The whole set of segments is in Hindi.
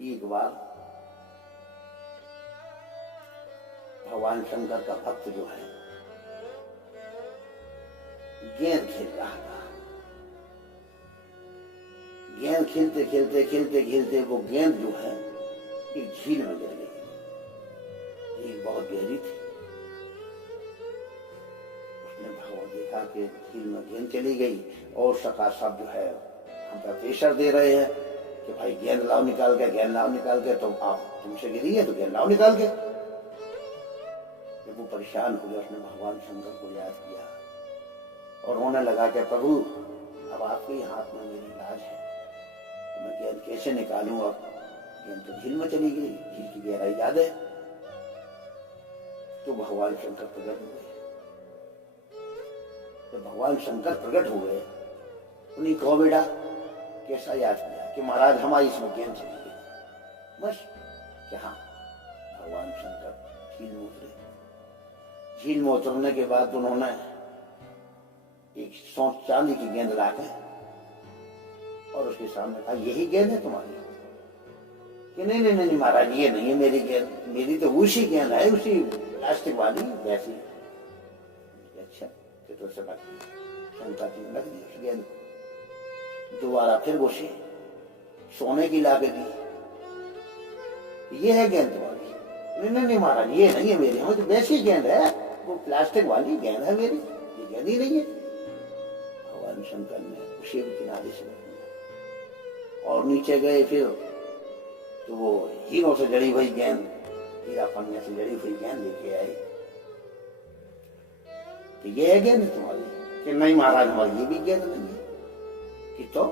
एक बार भगवान शंकर का भक्त जो है गेंद खेल रहा था। गेंद खेलते खेलते खेलते खेलते वो गेंद जो है एक झील में गिर गई। झील बहुत गहरी थी। उसने भगवान देखा कि झील में गेंद चली गई और सका सब जो है हम पर प्रेशर दे रहे हैं कि भाई गेंद लाओ निकाल के, गेंद लाओ निकाल के, तो आप तुमसे गिरी है तो गेंद लाओ निकाल के। जब वो परेशान हो गया उसने भगवान शंकर को याद किया और रोने लगा कि प्रभु अब आपके ही हाथ में मेरी लाज है, तो मैं गेंद कैसे निकालूं। अब गेंद तो झील में चली गई, झील की गहराई याद है। तो भगवान शंकर प्रकट हुए। जब भगवान शंकर प्रकट हुए उन्हीं कहो बेटा कैसा याद किया कि महाराज हमारी इसमें गेंद चली गई। बस क्या भगवान शंकर झील में उतरे। झील में उतरने के बाद उन्होंने एक सौंठ चांदी की गेंद लाकर और उसके सामने कहा यही गेंद है तुम्हारी? कि नहीं नहीं नहीं महाराज ये नहीं है मेरी गेंद, मेरी तो उसी गेंद है, उसी प्लास्टिक वाली वैसी। अच्छा तो सब शंकर जी ने रख दी उस गेंद को। दोबारा फिर घुसे, सोने की लाके दी, ये है गेंद तुम्हारी? नहीं नहीं नहीं महाराज ये नहीं है मेरी, हमें तो वैसी गेंद है, वो प्लास्टिक वाली गेंद है मेरी, ये गेंद ही नहीं है। भगवान शंकर ने उसे भी किनारे से रख दिया और नीचे गए। फिर तो वो हीरों से जड़ी हुई गेंद, हीरा पन्ने से जड़ी हुई गेंद लेके आए कि ये है गेंद तुम्हारी? कि नहीं महाराज हमारी ये भी गेंद नहीं है। कि तो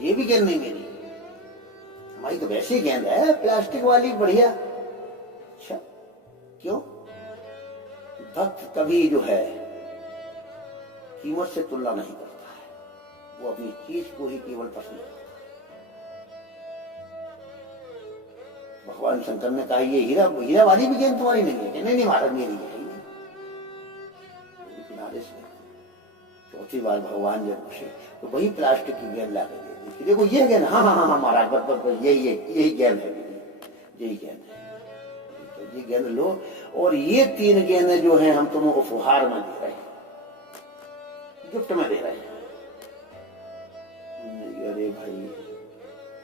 ये भी गेंद नहीं मेरी, हमारी तो वैसी गेंद है प्लास्टिक वाली बढ़िया। अच्छा क्यों? भक्त कभी जो है कीमत से तुलना नहीं करता है, वो अपनी चीज को ही केवल पसंद करता है। भगवान शंकर ने कहा ये हीरा वाली भी गेंद तुम्हारी नहीं है? कि नहीं नहीं महाराज मेरी है ही नहीं। किनारे से चौथी बार भगवान जब पूछे तो वही प्लास्टिक की गेंद ला कर दे दी। देखो ये गेंद, हाँ हाँ हाँ महाराज बस यही गेंद है मेरी, यही गेंद है। तो ये गेंद लो और ये 3 गेंदें जो हैं हम तुम्हें उपहार में दे रहे हैं, गिफ्ट में दे रहे हैं। अरे भाई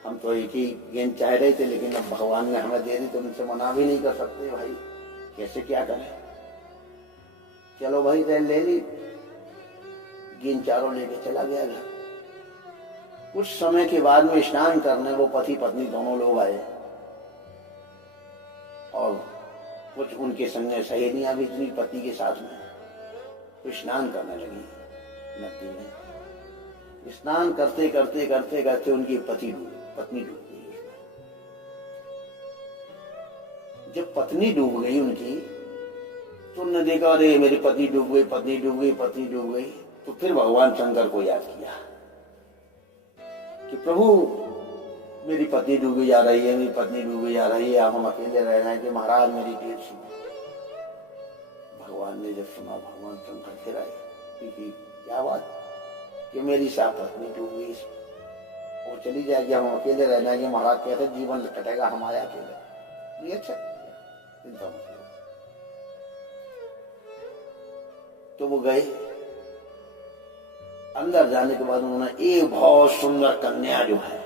हम तो एक ही गेंद चाह रहे थे लेकिन अब भगवान ने हमें दे दी तो उनसे मना भी नहीं कर सकते भाई, कैसे क्या करें। चलो भाई ले ली गेंद, चारों लेके चला गया घर। कुछ समय के बाद में स्नान करने वो पति पत्नी दोनों लोग आए और कुछ उनके संग सहेलियां भी थी पति के साथ में, तो स्नान करने लगी नदी में। स्नान करते करते करते करते उनकी पत्नी डूब गई उसमें। जब पत्नी डूब गई उनकी तो उन्होंने देखा अरे मेरी पत्नी डूब गई, पत्नी डूब गई, पत्नी डूब गई। तो फिर भगवान शंकर को याद किया कि प्रभु मेरी पत्नी डूबी जा रही है, मेरी पत्नी डूबी जा रही है, आप हम अकेले रह रहे हैं कि महाराज मेरी डेट सुनो। भगवान ने जब सुना भगवान शंकर फिर आए कि क्या बात कि मेरी साथ पत्नी डूब गई, वो चली जाएगी, हम अकेले रहना है। महाराज कहते जीवन कटेगा हमारे अकेले। ये अच्छा चिंता मत करो। तो वो गए, अंदर जाने के बाद उन्होंने एक बहुत सुंदर कन्या जो है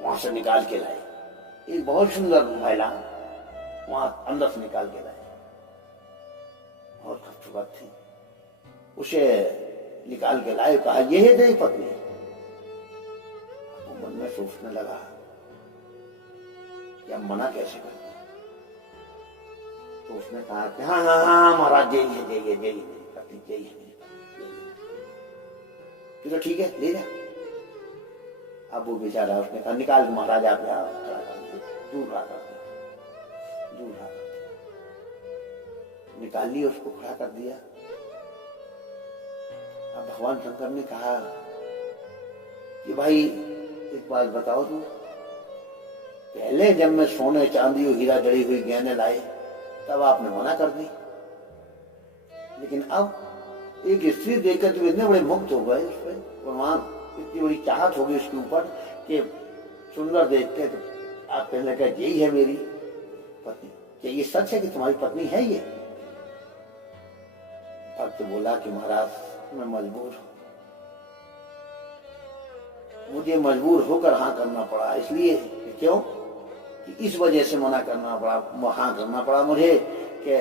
वहां से निकाल के लाए। एक बहुत सुंदर महिला वहां अंदर से निकाल के लाए, बहुत खूबसूरत थी। उसे निकाल के लाए, कहा ये है तेरी पत्नी। वो मन में सोचने लगा कि अब मना कैसे करते। तो उसने कहा कि हाँ हाँ हाँ महाराज यही है, यही है, यही है मेरी पत्नी, यही है मेरी पत्नी। तो ठीक है ले जा। अब वो बेचारा उसने कहा निकाल महाराज आप यहाँ खड़ा कर दो, दूर रहा कर दो, दूर रहा कर दो। निकाल लिया, उसको खड़ा कर दिया। अब भगवान शंकर ने कहा कि भाई एक बात बताओ तुम, पहले जब मैं सोने चांदी और हीरा जड़ी हुई गेंदें लाए तब आपने मना कर दी, लेकिन अब एक स्त्री देखकर तुम इतने बड़े मुक्त हो गए उस पर, और वहां इतनी बड़ी चाहत होगी उसके ऊपर कि सुंदर देखते तो आप कहने लगा यही है मेरी पत्नी, क्या ये सच है कि तुम्हारी पत्नी है ये? भक्त बोला कि महाराज मैं मजबूर हूं, मुझे मजबूर होकर हाँ करना पड़ा। इसलिए क्यों कि इस वजह से मना करना पड़ा, हाँ करना पड़ा मुझे कि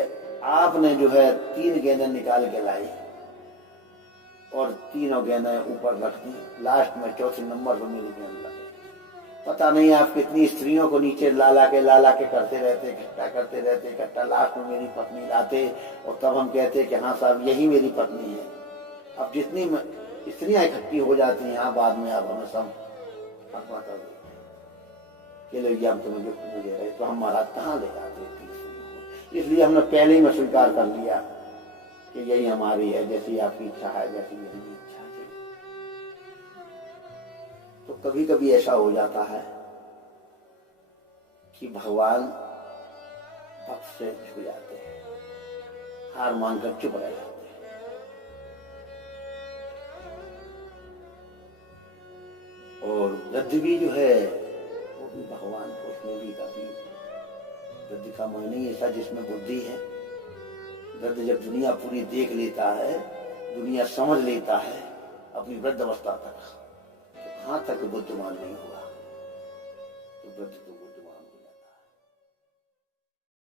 आपने जो है 3 गेंदें निकाल के लाई और तीनों गेंदें ऊपर रख दी, लास्ट में चौथे नंबर पर मेरी गेंद लगी। पता नहीं आप कितनी स्त्रियों को नीचे ला के करते रहते, इकट्ठा लास्ट में मेरी पत्नी लाते और तब हम कहते कि हाँ साहब यही मेरी पत्नी है। अब जितनी स्त्रियां इकट्ठी हो जाती हैं यहाँ बाद में, अब हमें सब फतवा कर देते कि लोग हम तुम्हें गिफ्ट में दे रहे, तो हम महाराज कहाँ ले जाते इतनी स्त्रियों को। इसलिए हमने पहले ही में स्वीकार कर लिया कि यही हमारी है, जैसी आपकी इच्छा है जैसी मेरी इच्छा है। तो कभी कभी ऐसा हो जाता है कि भगवान भक्त से झुक जाते हैं, हार मानकर चुप रह जाते हैं। और वृद्ध भी जो है वो भी भगवान को, उसमें भी काफी वृद्ध का मानी ऐसा जिसमें बुद्धि है। वृद्ध जब दुनिया पूरी देख लेता है, दुनिया समझ लेता है अपनी वृद्ध अवस्था तक, तो कहां तक बुद्धिमान नहीं हुआ, तो वृद्ध तो